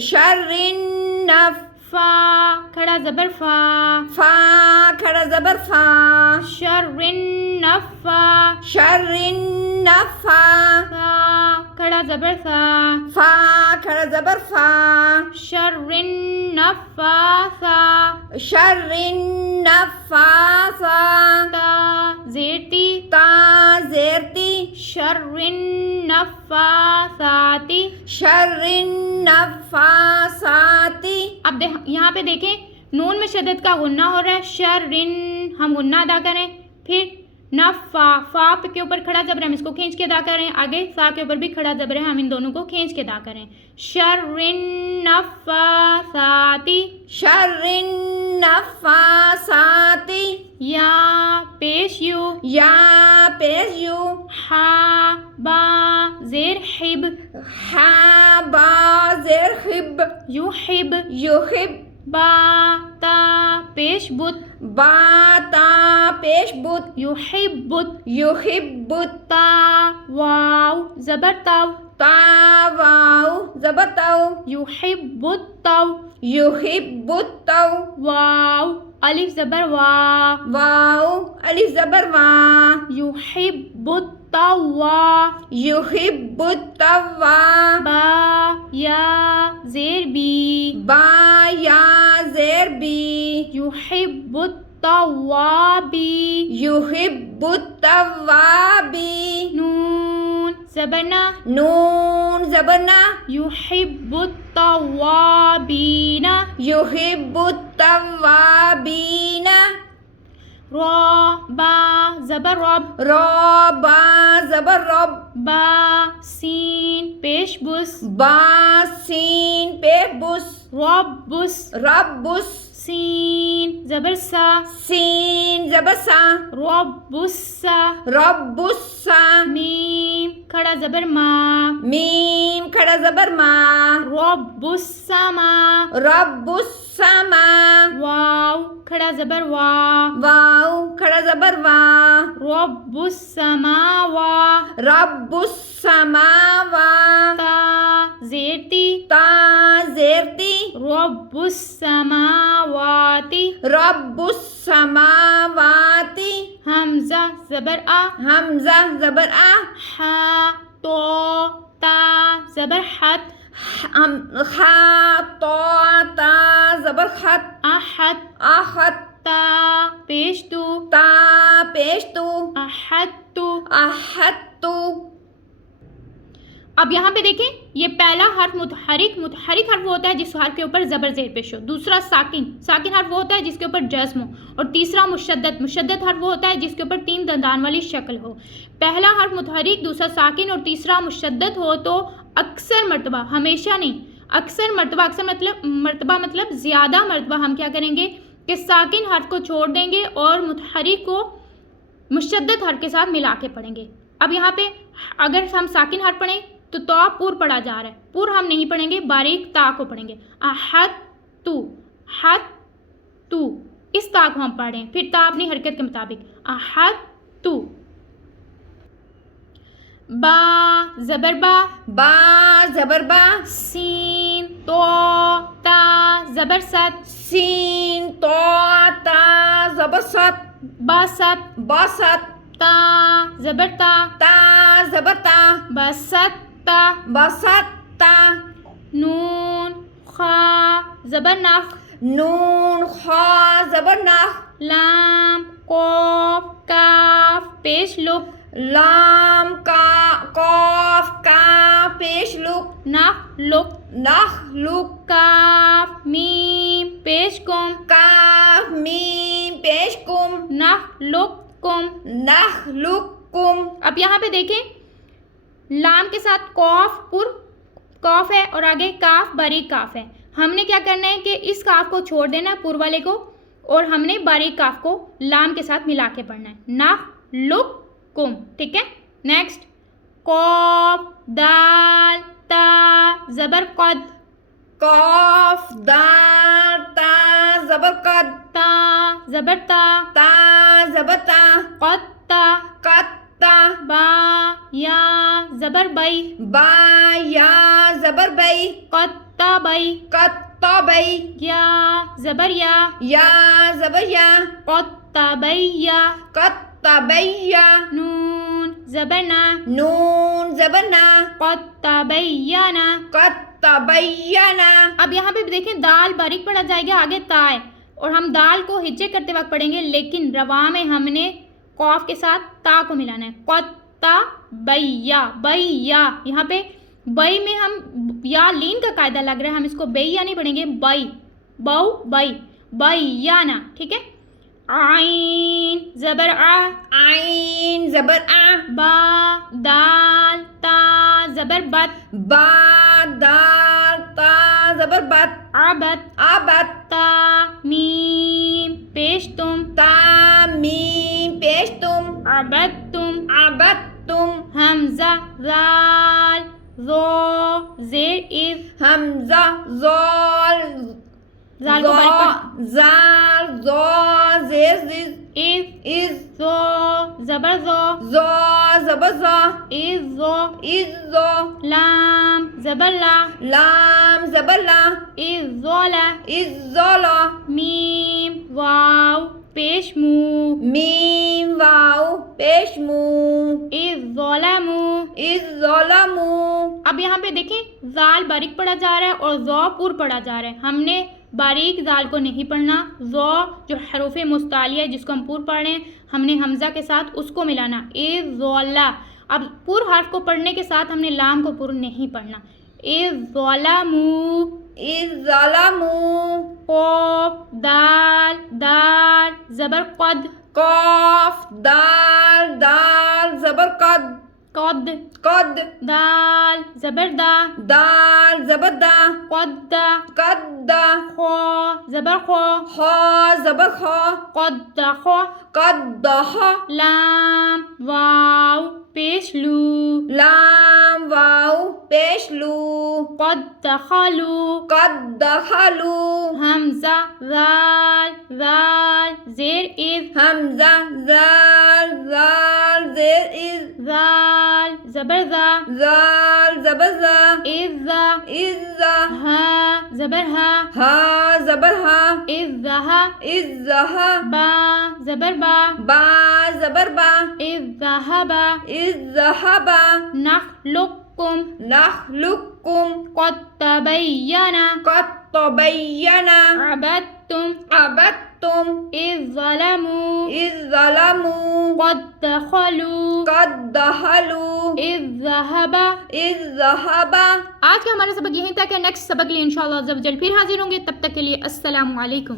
شر النف فا کھڑا زبر فا فا کھڑا زبر فا شر النفا شر النفا سا کھڑا زبر سا فا کھڑا زبر فا شر النفا سا شر النفاسا تا زیر تی تا زیر تی شر النفاساتی شر النفاساتی اب یہاں پہ دیکھیں نون میں شدت کا غنہ ہو رہا ہے شرن ہم غنہ ادا کریں پھر نفا فا کے اوپر کھڑا زبر ہم اس کو کھینچ کے ادا کریں آگے سا کے اوپر بھی کھڑا زبر ہے ہم ان دونوں کو کھینچ کے ادا کریں شرن نفاساتی شر النفاساتی یا پیش یو یا پیش یو ہا با زیر حب ہا با زیر حب یحب یحب با تا پیش بت با تا پیش بت یحبت یحب تا واو زبر تاو تا واو زبر تو یحبت تاو یحب التو واو الف زبر وا واو الف زبر وا یحبت توا یحب التوا با یا زیر بی با یا زیر بی یحبت توابی یحب التوابی نون زبرنا نون زبرنا یحب التوابین یحب التوابین را با زبر رب را با زبر رب با سین پیش بس با سین پہ بس رب بس رب بس سین زبر سا سین زبر سا رب بسا رب السا میم کھڑا زبر ما میم کھڑا زبر ما رب السما رب السما واو کھڑا زبر وا واو کھڑا زبر وا رب السماوا رب السماوا تا زیر تی تا زیر تی رب السماواتی رب السماواتی حمزہ زبر آ حمزہ زبر آ ہا تو تا زبر حت خا تو تا زبر خط احد احد تا پیش تو تا پیش تو احد تو احد تو اب یہاں پہ دیکھیں یہ پہلا حرف متحرک حرف ہوتا ہے جس حرف کے اوپر زبر زیر پیش ہو دوسرا ساکن حرف وہ ہوتا ہے جس کے اوپر جزم ہو اور تیسرا مشدد حرف وہ ہوتا ہے جس کے اوپر 3 دندان والی شکل ہو پہلا حرف متحرک دوسرا ساکن اور تیسرا مشدد ہو تو اکثر مرتبہ ہمیشہ نہیں اکثر مرتبہ مطلب زیادہ مرتبہ ہم کیا کریں گے کہ ساکن حرف کو چھوڑ دیں گے اور متحرک کو مشدد حرف کے ساتھ ملا کے پڑھیں گے اب یہاں پہ اگر ہم ساکن حرف پڑھیں تو پور پڑھا جا رہا ہے پور ہم نہیں پڑھیں گے باریک تا کو پڑھیں گے احد تو اس تا کو ہم پڑھیں پھر تا اپنی حرکت کے مطابق احد تو با زبر با زبر با سین تو تا زبر ست سین تو تا زبر ست باسط باسط تا زبر تا تا زبر تا بسط تا بسط تا نون خا زبر نخ نون خا زبر نخ لام قاف کاف پیش لک لام کا قاف کا پیش لک نخ لک نخ لک کاف میم پیش کم کاف میم پیش کم نخ لک کم نخ لک کم اب یہاں پہ دیکھیں لام کے ساتھ قاف ہے اور آگے کاف باریک کاف ہے ہم نے کیا کرنا ہے کہ اس کاف کو چھوڑ دینا ہے پور والے کو اور ہم نے باریک کاف کو لام کے ساتھ ملا کے پڑھنا ہے نخ لک کم ٹھیک ہے نیکسٹ قاف دال تا زبر قد قاف دال تا زبر قد تا زبر تا تا زبر تا قد تا قد تا با یا زبر بئی با یا زبر بئی قد قطبی قطبی یا زبر یا یا زبر یا قطبی قطبی نون زبر نا نون زبر نا قطبینا قطبینا اب یہاں پہ دیکھیں دال باریک پڑا جائے گا آگے تا ہے اور ہم دال کو ہجے کرتے وقت پڑھیں گے لیکن روا میں ہم نے قاف کے ساتھ تا کو ملانا ہے قطبیا بیا یہاں پہ بئی میں ہم یا لین کا قاعدہ لگ رہا ہے ہم اس کو بیا نہیں پڑھیں گے بئی بو بئی بیانا ٹھیک ہے عین زبر آ عین زبر آ با دال تا زبر بت با دال تا زبر بت عبت آبت تا میم پیش تم تا میم پیش تم عبدتم عبدتم حمزہ زال زو زیر از حمزہ زال زال کو باریک پڑھ زال زو زیر زز از از زو زبر زو زو زبر زا از زو از زو لام زبر لا لام زبر لا از زولا از زولا میم واو پیش مو میم واو پیش مو از ظلمو از ظلمو اب یہاں پہ دیکھیں زال باریک پڑھا جا رہا ہے اور زو پر پڑھا جا رہا ہے ہم نے باریک زال کو نہیں پڑھنا زو جو حروف مستعلیہ ہے جس کو ہم پور پڑھ رہے ہیں ہم نے حمزہ کے ساتھ اس کو ملانا از ظلا اب پور حرف کو پڑھنے کے ساتھ ہم نے لام کو پور نہیں پڑھنا از ظلمو از ظلمو قاف دال دال زبر قد قاف دال دال زبر قد قد قد دال زبر دا دال زبر دا قد قد خو زبر خو خا زبر خا قد خو قد خا لام واو پیش لو لام واو پیش لو قد دخلوا قد دخلوا حمزہ زال زال زیر از حمزہ زال زال زیر از زال زبر زا زال زبر زا از از ہا زبر ہا ہا زبر ہا از از با زبر با با زبر با از ذهبا از ذهب نخلقكم نخلقكم قد تبين قد تبين عبدتم عبدتم إذ ظلموا إذ ظلموا قد دخلوا قد دخلوا إذ ذهب إذ ذهب آج کا ہمارا سبق یہیں تک ہے نیکسٹ سبق لیے انشاءاللہ عز و جل پھر حاضر ہوں گے تب تک کے لیے السلام علیکم